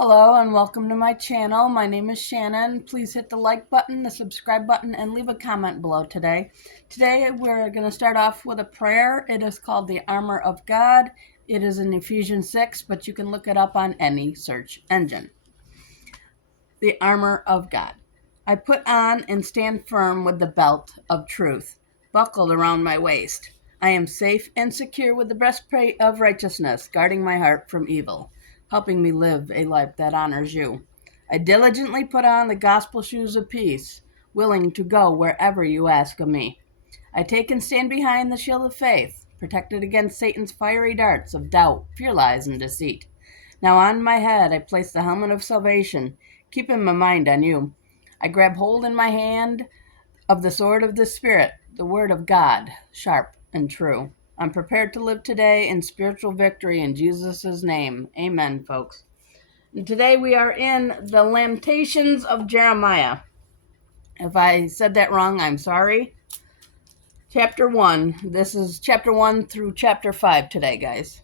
Hello and welcome to my channel. My name is Shannon. Please hit the like button, the subscribe button, and leave a comment below today. Today we're going to start off with a prayer. It is called the Armor of God. It is in Ephesians 6, but you can look it up on any search engine. The Armor of God. I put on and stand firm with the belt of truth, buckled around my waist. I am safe and secure with the breastplate of righteousness, guarding my heart from evil, helping me live a life that honors you. I diligently put on the gospel shoes of peace, willing to go wherever you ask of me. I take and stand behind the shield of faith, protected against Satan's fiery darts of doubt, fear, lies, and deceit. Now on my head I place the helmet of salvation, keeping my mind on you. I grab hold in my hand of the sword of the Spirit, the word of God, sharp and true. I'm prepared to live today in spiritual victory in Jesus' name. Amen, folks. And today we are in the Lamentations of Jeremiah. If I said that wrong, I'm sorry. Chapter 1. This is chapter 1 through chapter 5 today, guys.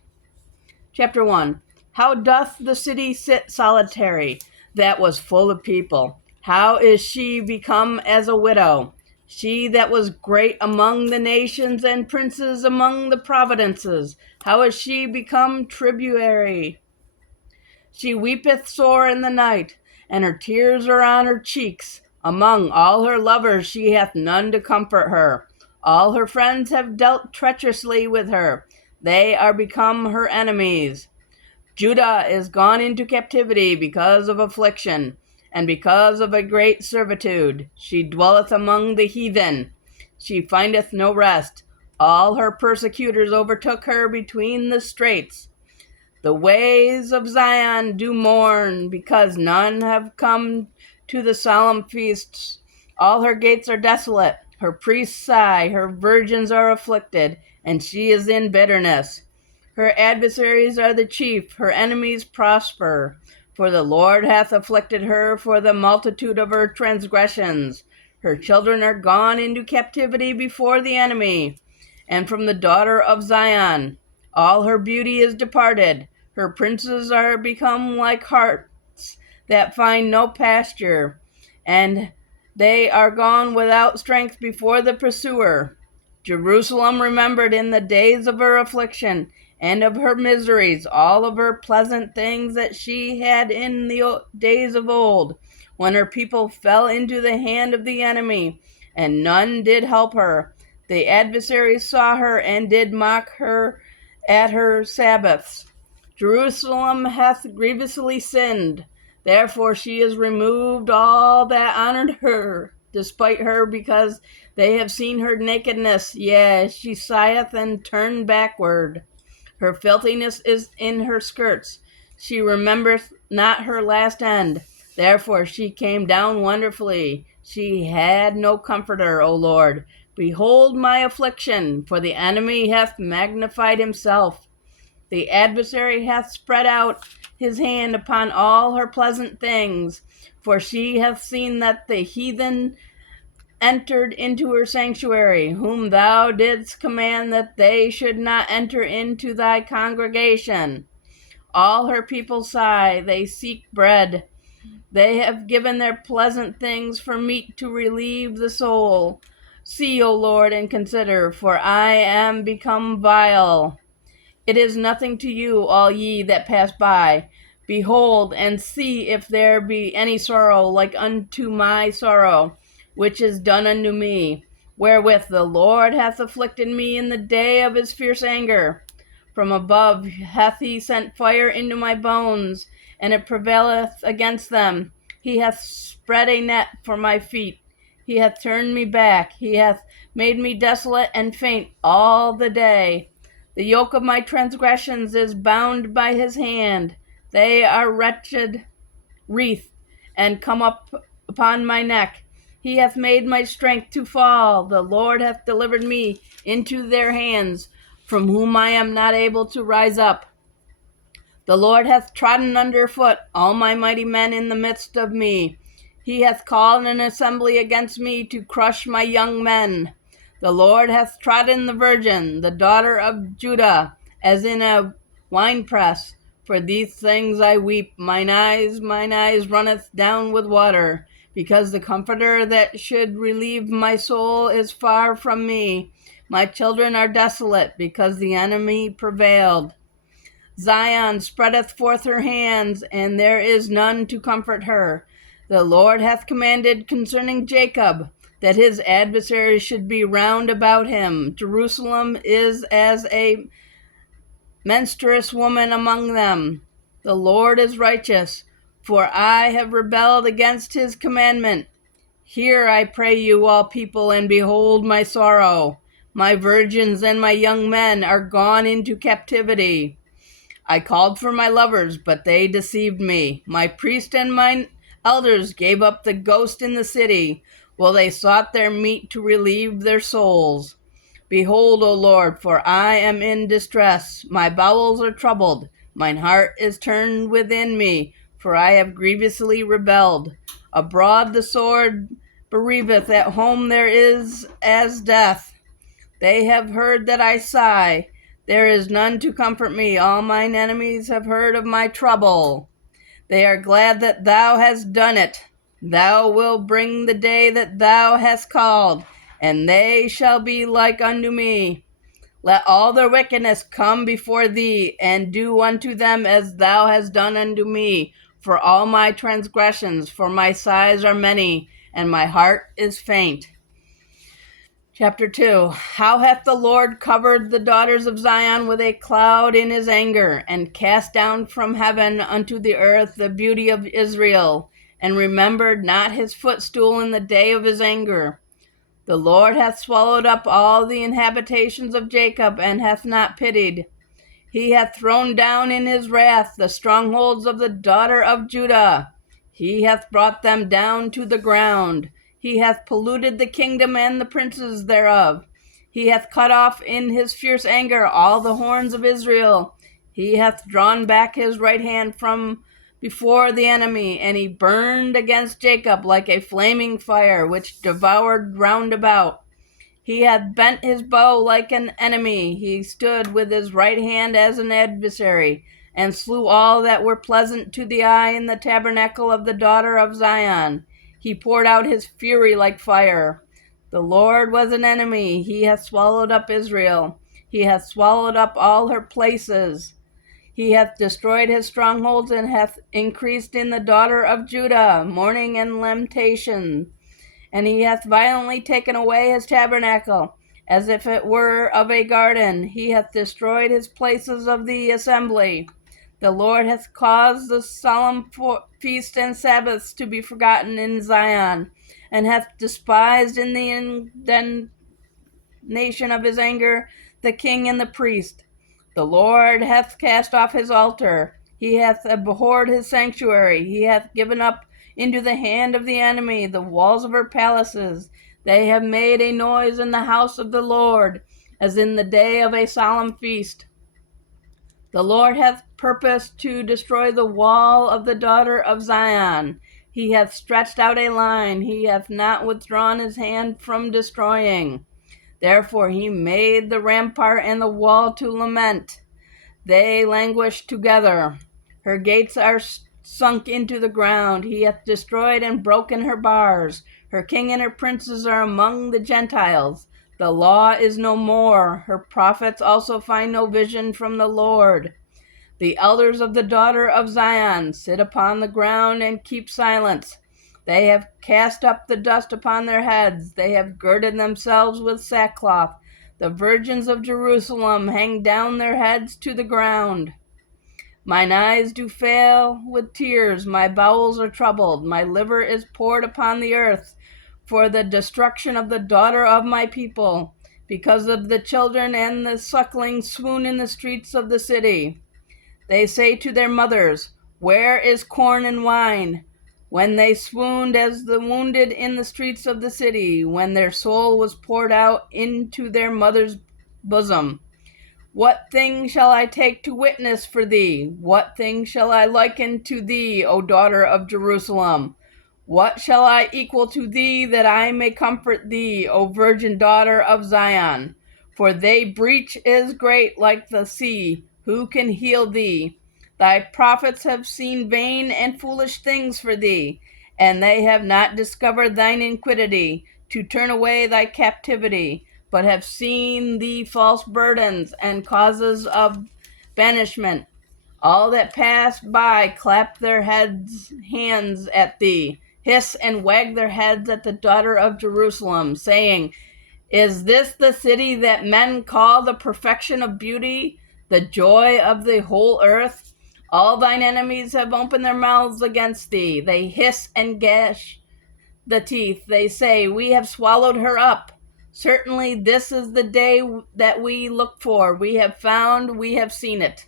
Chapter 1. How doth the city sit solitary, that was full of people? How is she become as a widow? She that was great among the nations and princes among the providences, how is she become tributary? She weepeth sore in the night, and her tears are on her cheeks. Among all her lovers she hath none to comfort her. All her friends have dealt treacherously with her. They are become her enemies. Judah is gone into captivity because of affliction, and because of a great servitude. She dwelleth among the heathen. She findeth no rest. All her persecutors overtook her between the straits. The ways of Zion do mourn, because none have come to the solemn feasts. All her gates are desolate. Her priests sigh, her virgins are afflicted, and she is in bitterness. Her adversaries are the chief, her enemies prosper. For the Lord hath afflicted her for the multitude of her transgressions. Her children are gone into captivity before the enemy, and from the daughter of Zion. All her beauty is departed. Her princes are become like harts that find no pasture, and they are gone without strength before the pursuer. Jerusalem remembered in the days of her affliction and of her miseries all of her pleasant things that she had in the days of old, when her people fell into the hand of the enemy, and none did help her. The adversaries saw her and did mock her at her Sabbaths. Jerusalem hath grievously sinned. Therefore she is removed all that honored her, despite her, because they have seen her nakedness. Yea, she sigheth and turned backward. Her filthiness is in her skirts. She remembereth not her last end. Therefore she came down wonderfully. She had no comforter, O Lord. Behold my affliction, for the enemy hath magnified himself. The adversary hath spread out his hand upon all her pleasant things, for she hath seen that the heathen entered into her sanctuary, whom thou didst command that they should not enter into thy congregation. All her people sigh, they seek bread. They have given their pleasant things for meat to relieve the soul. See, O Lord, and consider, for I am become vile. It is nothing to you, all ye that pass by. Behold, and see if there be any sorrow like unto my sorrow, which is done unto me, wherewith the Lord hath afflicted me in the day of his fierce anger. From above hath he sent fire into my bones, and it prevaileth against them. He hath spread a net for my feet. He hath turned me back. He hath made me desolate and faint all the day. The yoke of my transgressions is bound by his hand. They are wretched wreath, and come up upon my neck. He hath made my strength to fall. The Lord hath delivered me into their hands, from whom I am not able to rise up. The Lord hath trodden under foot all my mighty men in the midst of me. He hath called an assembly against me to crush my young men. The Lord hath trodden the virgin, the daughter of Judah, as in a winepress, For these things I weep, mine eyes runneth down with water, because the Comforter that should relieve my soul is far from me. My children are desolate, because the enemy prevailed. Zion spreadeth forth her hands, and there is none to comfort her. The Lord hath commanded concerning Jacob, that his adversaries should be round about him. Jerusalem is as a menstruous woman among them. The Lord is righteous, for I have rebelled against his commandment. Hear, I pray you, all people, and behold my sorrow. My virgins and my young men are gone into captivity. I called for my lovers, but they deceived me. My priest and mine elders gave up the ghost in the city, while they sought their meat to relieve their souls. Behold, O Lord, for I am in distress. My bowels are troubled. Mine heart is turned within me, for I have grievously rebelled. Abroad the sword bereaveth, at home there is as death. They have heard that I sigh. There is none to comfort me. All mine enemies have heard of my trouble. They are glad that thou hast done it. Thou wilt bring the day that thou hast called, and they shall be like unto me. Let all their wickedness come before thee, and do unto them as thou hast done unto me, for all my transgressions, for my sighs are many, and my heart is faint. Chapter 2. How hath the Lord covered the daughters of Zion with a cloud in his anger, and cast down from heaven unto the earth the beauty of Israel, and remembered not his footstool in the day of his anger. The Lord hath swallowed up all the inhabitations of Jacob, and hath not pitied. He hath thrown down in his wrath the strongholds of the daughter of Judah. He hath brought them down to the ground. He hath polluted the kingdom and the princes thereof. He hath cut off in his fierce anger all the horns of Israel. He hath drawn back his right hand from before the enemy, and he burned against Jacob like a flaming fire, which devoured round about. He hath bent his bow like an enemy. He stood with his right hand as an adversary, and slew all that were pleasant to the eye in the tabernacle of the daughter of Zion. He poured out his fury like fire. The Lord was an enemy. He hath swallowed up Israel. He hath swallowed up all her places. He hath destroyed his strongholds, and hath increased in the daughter of Judah mourning and lamentation. And he hath violently taken away his tabernacle, as if it were of a garden. He hath destroyed his places of the assembly. The Lord hath caused the solemn feasts and Sabbaths to be forgotten in Zion, and hath despised in the indignation of his anger the king and the priest. The Lord hath cast off his altar. He hath abhorred his sanctuary. He hath given up into the hand of the enemy the walls of her palaces. They have made a noise in the house of the Lord, as in the day of a solemn feast. The Lord hath purposed to destroy the wall of the daughter of Zion. He hath stretched out a line. He hath not withdrawn his hand from destroying. Therefore he made the rampart and the wall to lament. They languish together. Her gates are sunk into the ground. He hath destroyed and broken her bars. Her king and her princes are among the Gentiles. The law is no more. Her prophets also find no vision from the Lord. The elders of the daughter of Zion sit upon the ground and keep silence. They have cast up the dust upon their heads. They have girded themselves with sackcloth. The virgins of Jerusalem hang down their heads to the ground. Mine eyes do fail with tears. My bowels are troubled. My liver is poured upon the earth for the destruction of the daughter of my people, because of the children and the sucklings swoon in the streets of the city. They say to their mothers, where is corn and wine? When they swooned as the wounded in the streets of the city, when their soul was poured out into their mother's bosom. What thing shall I take to witness for thee? What thing shall I liken to thee, O daughter of Jerusalem? What shall I equal to thee, that I may comfort thee, O virgin daughter of Zion? For thy breach is great like the sea. Who can heal thee? Thy prophets have seen vain and foolish things for thee, and they have not discovered thine iniquity, to turn away thy captivity, but have seen thee false burdens and causes of banishment. All that pass by clap their hands at thee, hiss and wag their heads at the daughter of Jerusalem, saying, Is this the city that men call the perfection of beauty, the joy of the whole earth? All thine enemies have opened their mouths against thee. They hiss and gash the teeth. They say, We have swallowed her up. Certainly this is the day that we look for. We have found, we have seen it.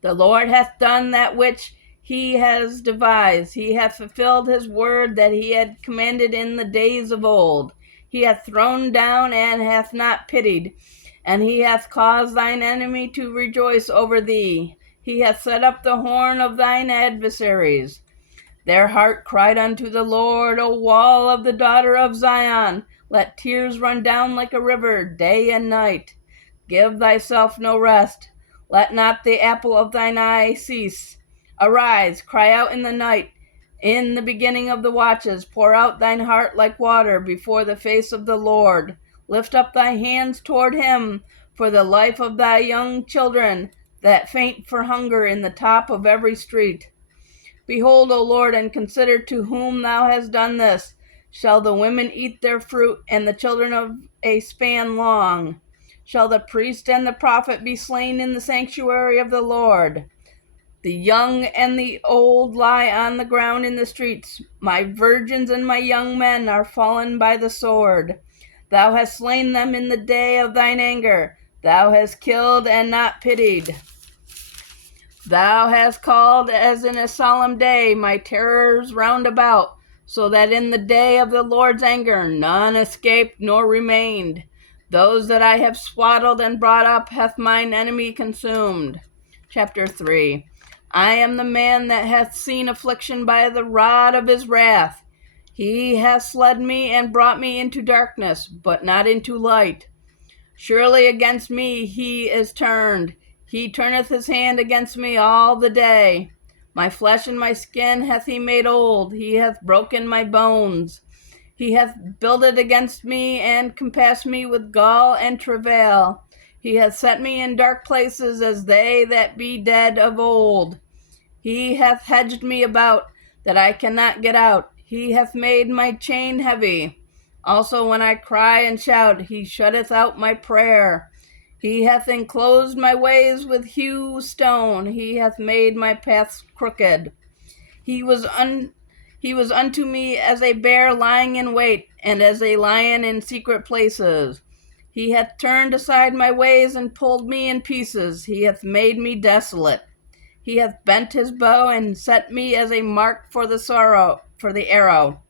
The Lord hath done that which he has devised. He hath fulfilled his word that he had commanded in the days of old. He hath thrown down and hath not pitied, and he hath caused thine enemy to rejoice over thee. He hath set up the horn of thine adversaries. Their heart cried unto the Lord, O wall of the daughter of Zion. Let tears run down like a river, day and night. Give thyself no rest. Let not the apple of thine eye cease. Arise, cry out in the night. In the beginning of the watches, pour out thine heart like water before the face of the Lord. Lift up thy hands toward him for the life of thy young children that faint for hunger in the top of every street. Behold, O Lord, and consider to whom thou hast done this. Shall the women eat their fruit, and the children of a span long? Shall the priest and the prophet be slain in the sanctuary of the Lord? The young and the old lie on the ground in the streets. My virgins and my young men are fallen by the sword. Thou hast slain them in the day of thine anger. Thou hast killed and not pitied. Thou hast called as in a solemn day my terrors round about, so that in the day of the Lord's anger none escaped nor remained. Those that I have swaddled and brought up hath mine enemy consumed. Chapter 3. I am the man that hath seen affliction by the rod of his wrath. He hath led me and brought me into darkness, but not into light. Surely against me he is turned. He turneth his hand against me all the day. My flesh and my skin hath he made old. He hath broken my bones. He hath builded against me and compassed me with gall and travail. He hath set me in dark places as they that be dead of old. He hath hedged me about, that I cannot get out. He hath made my chain heavy. Also when I cry and shout, he shutteth out my prayer. He hath enclosed my ways with hew stone. He hath made my paths crooked. He was unto me as a bear lying in wait, and as a lion in secret places. He hath turned aside my ways and pulled me in pieces. He hath made me desolate. He hath bent his bow and set me as a mark for the arrow.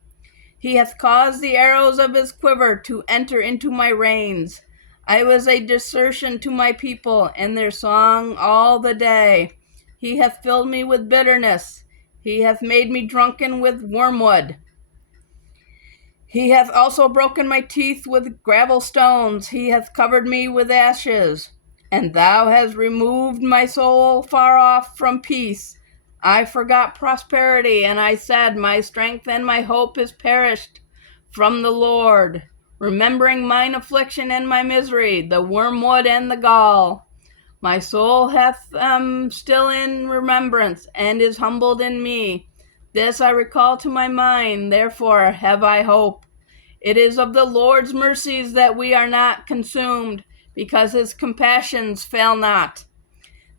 He hath caused the arrows of his quiver to enter into my reins. I was a desertion to my people, and their song all the day. He hath filled me with bitterness. He hath made me drunken with wormwood. He hath also broken my teeth with gravel stones. He hath covered me with ashes. And thou hast removed my soul far off from peace. I forgot prosperity, and I said, My strength and my hope is perished from the Lord. Remembering mine affliction and my misery, the wormwood and the gall. My soul hath them still in remembrance, and is humbled in me. This I recall to my mind, therefore have I hope. It is of the Lord's mercies that we are not consumed, because his compassions fail not.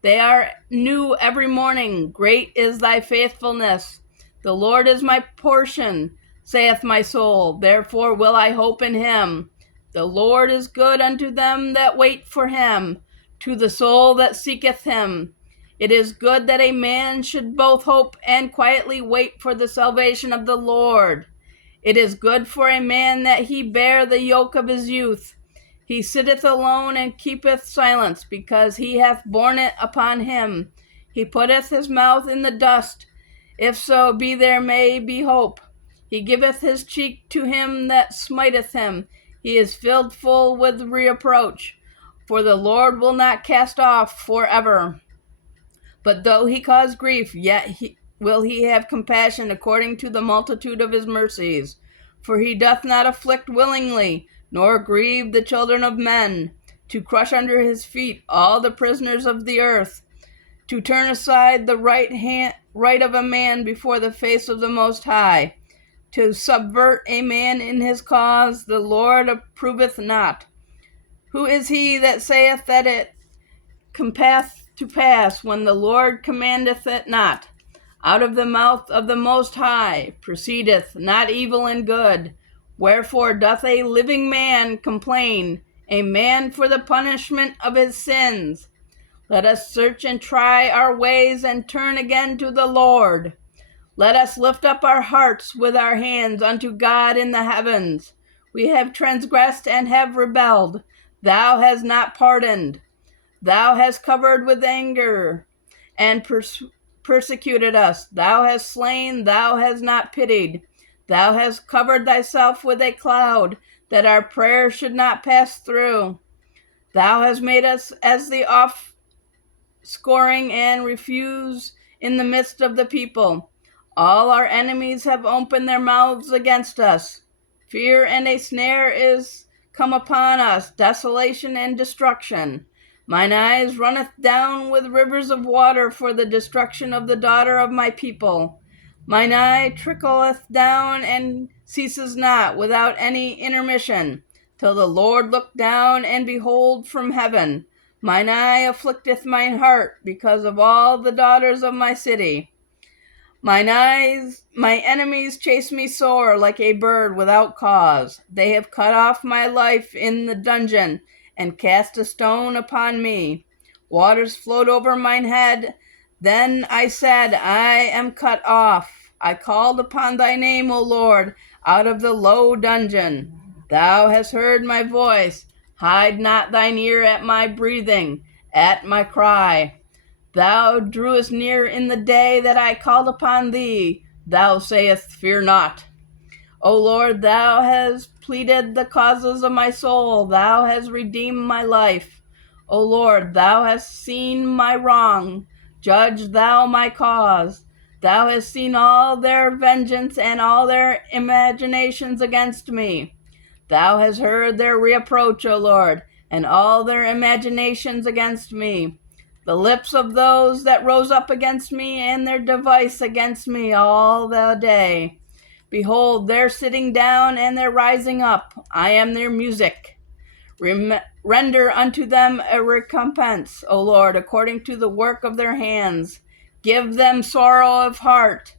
They are new every morning. Great is thy faithfulness. The Lord is my portion, saith my soul. Therefore will I hope in him. The Lord is good unto them that wait for him, to the soul that seeketh him. It is good that a man should both hope and quietly wait for the salvation of the Lord. It is good for a man that he bear the yoke of his youth. He sitteth alone and keepeth silence, because he hath borne it upon him. He putteth his mouth in the dust, if so be there may be hope. He giveth his cheek to him that smiteth him. He is filled full with reproach, for the Lord will not cast off forever. But though he cause grief, yet will he have compassion according to the multitude of his mercies. For he doth not afflict willingly, nor grieve the children of men, to crush under his feet all the prisoners of the earth, to turn aside the right of a man before the face of the Most High, to subvert a man in his cause, the Lord approveth not. Who is he that saith that it cometh to pass when the Lord commandeth it not? Out of the mouth of the Most High proceedeth not evil and good. Wherefore doth a living man complain, a man for the punishment of his sins? Let us search and try our ways and turn again to the Lord. Let us lift up our hearts with our hands unto God in the heavens. We have transgressed and have rebelled. Thou hast not pardoned. Thou hast covered with anger and persecuted us. Thou hast slain, thou hast not pitied. Thou hast covered thyself with a cloud, that our prayer should not pass through. Thou hast made us as the offscoring and refuse in the midst of the people. All our enemies have opened their mouths against us. Fear and a snare is come upon us, desolation and destruction. Mine eyes runneth down with rivers of water for the destruction of the daughter of my people. Mine eye trickleth down and ceases not without any intermission, till the Lord look down and behold from heaven. Mine eye afflicteth mine heart because of all the daughters of my city. My enemies chase me sore like a bird without cause. They have cut off my life in the dungeon, and cast a stone upon me. Waters flowed over mine head. Then I said, I am cut off. I called upon thy name, O Lord, out of the low dungeon. Thou hast heard my voice. Hide not thine ear at my breathing, at my cry. Thou drewest near in the day that I called upon thee. Thou sayest, fear not. O Lord, thou hast pleaded the causes of my soul. Thou hast redeemed my life. O Lord, thou hast seen my wrong. Judge thou my cause. Thou hast seen all their vengeance and all their imaginations against me. Thou hast heard their reproach, O Lord, and all their imaginations against me. The lips of those that rose up against me, and their device against me all the day. Behold, they're sitting down and they're rising up. I am their music. Render unto them a recompense, O Lord, according to the work of their hands. Give them sorrow of heart,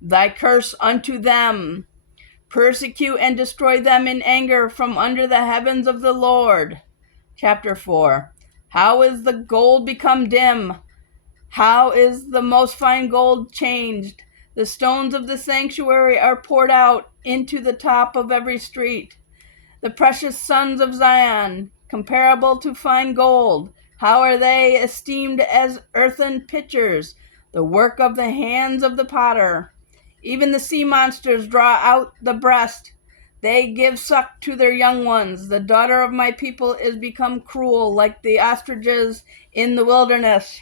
thy curse unto them. Persecute and destroy them in anger from under the heavens of the Lord. Chapter 4. How is the gold become dim? How is the most fine gold changed? The stones of the sanctuary are poured out into the top of every street. The precious sons of Zion, comparable to fine gold, how are they esteemed as earthen pitchers, the work of the hands of the potter. Even the sea monsters draw out the breast. They give suck to their young ones. The daughter of my people is become cruel, like the ostriches in the wilderness.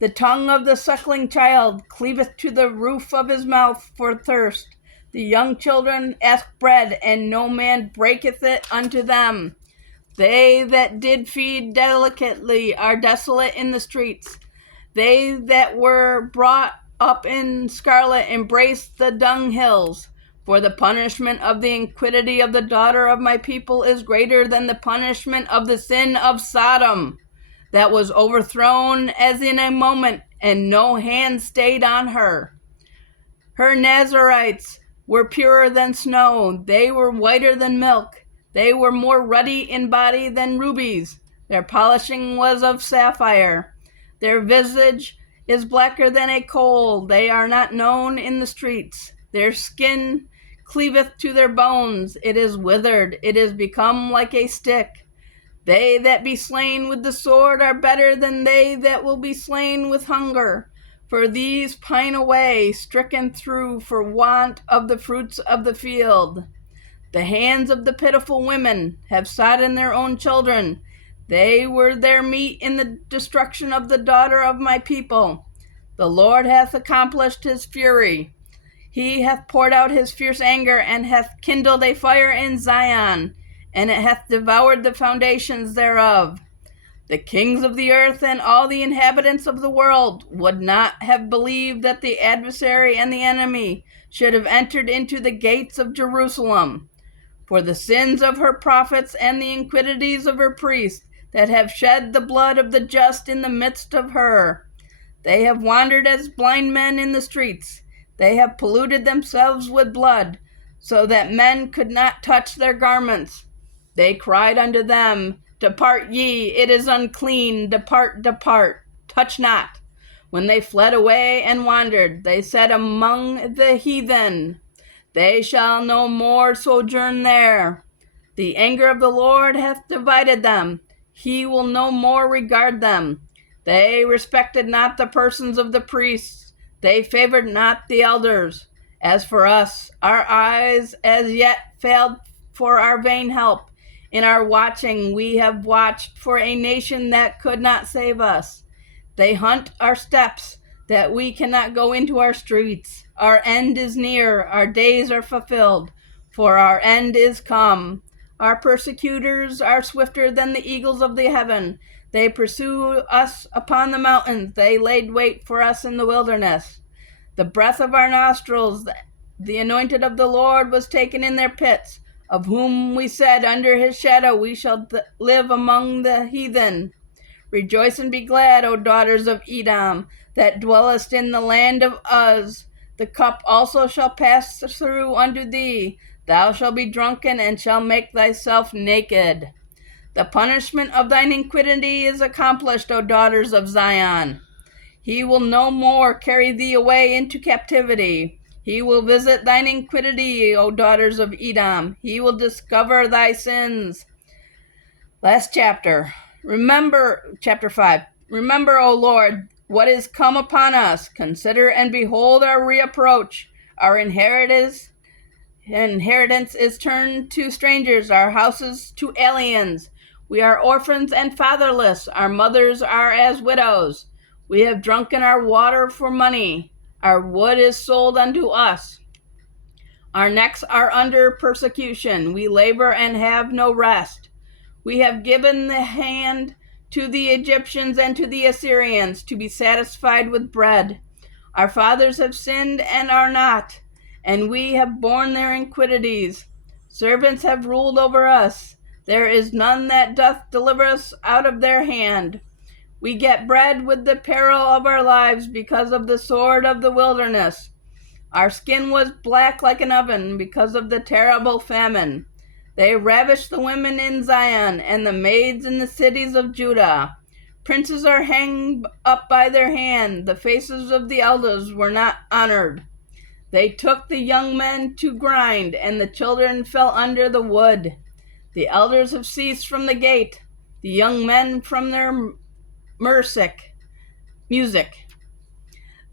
The tongue of the suckling child cleaveth to the roof of his mouth for thirst. The young children ask bread, and no man breaketh it unto them. They that did feed delicately are desolate in the streets. They that were brought up in scarlet embrace the dunghills. For the punishment of the iniquity of the daughter of my people is greater than the punishment of the sin of Sodom, that was overthrown as in a moment, and no hand stayed on her. Her Nazarites were purer than snow. They were whiter than milk. They were more ruddy in body than rubies. Their polishing was of sapphire. Their visage is blacker than a coal. They are not known in the streets. Their skin cleaveth to their bones. It is withered. It is become like a stick. They that be slain with the sword are better than they that will be slain with hunger. For these pine away, stricken through for want of the fruits of the field. The hands of the pitiful women have sodden their own children. They were their meat in the destruction of the daughter of my people. The Lord hath accomplished his fury. He hath poured out his fierce anger, and hath kindled a fire in Zion, and it hath devoured the foundations thereof. The kings of the earth and all the inhabitants of the world would not have believed that the adversary and the enemy should have entered into the gates of Jerusalem. For the sins of her prophets and the iniquities of her priests that have shed the blood of the just in the midst of her. They have wandered as blind men in the streets. They have polluted themselves with blood, so that men could not touch their garments. They cried unto them, Depart ye, it is unclean, depart, depart, touch not. When they fled away and wandered, they said among the heathen, They shall no more sojourn there. The anger of the Lord hath divided them. He will no more regard them. They respected not the persons of the priests. They favored not the elders. As for us, our eyes as yet failed for our vain help. In our watching, we have watched for a nation that could not save us. They hunt our steps, that we cannot go into our streets. Our end is near, our days are fulfilled, for our end is come. Our persecutors are swifter than the eagles of the heaven. They pursue us upon the mountains. They laid wait for us in the wilderness. The breath of our nostrils, the anointed of the Lord, was taken in their pits, of whom we said, Under his shadow we shall live among the heathen. Rejoice and be glad, O daughters of Edom, that dwellest in the land of Uz. The cup also shall pass through unto thee. Thou shalt be drunken, and shalt make thyself naked. The punishment of thine iniquity is accomplished, O daughters of Zion. He will no more carry thee away into captivity. He will visit thine iniquity, O daughters of Edom. He will discover thy sins. Last chapter. Remember, chapter 5. Remember, O Lord, what is come upon us. Consider and behold our reapproach. Our inheritance is turned to strangers, our houses to aliens. We are orphans and fatherless. Our mothers are as widows. We have drunken our water for money. Our wood is sold unto us. Our necks are under persecution. We labor and have no rest. We have given the hand to the Egyptians and to the Assyrians to be satisfied with bread. Our fathers have sinned and are not, and we have borne their iniquities. Servants have ruled over us. There is none that doth deliver us out of their hand. We get bread with the peril of our lives because of the sword of the wilderness. Our skin was black like an oven because of the terrible famine. They ravished the women in Zion and the maids in the cities of Judah. Princes are hanged up by their hand. The faces of the elders were not honored. They took the young men to grind, and the children fell under the wood. The elders have ceased from the gate, the young men from their music.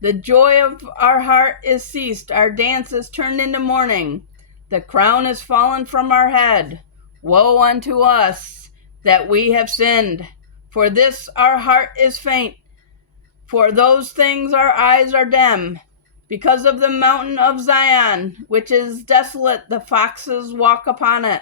The joy of our heart is ceased. Our dance is turned into mourning. The crown is fallen from our head. Woe unto us that we have sinned. For this our heart is faint. For those things our eyes are dim. Because of the mountain of Zion, which is desolate, the foxes walk upon it.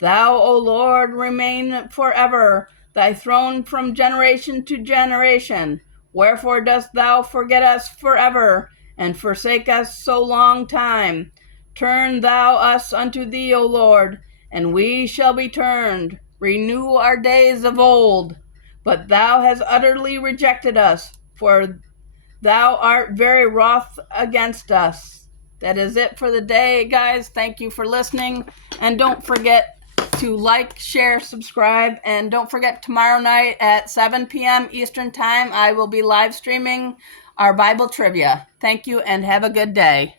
Thou, O Lord, remain forever, thy throne from generation to generation. Wherefore dost thou forget us forever, and forsake us so long time? Turn thou us unto thee, O Lord, and we shall be turned. Renew our days of old. But thou hast utterly rejected us, for thou art very wroth against us. That is it for the day, guys. Thank you for listening. And don't forget to like, share, subscribe. And don't forget, tomorrow night at 7 p.m. Eastern Time, I will be live streaming our Bible trivia. Thank you and have a good day.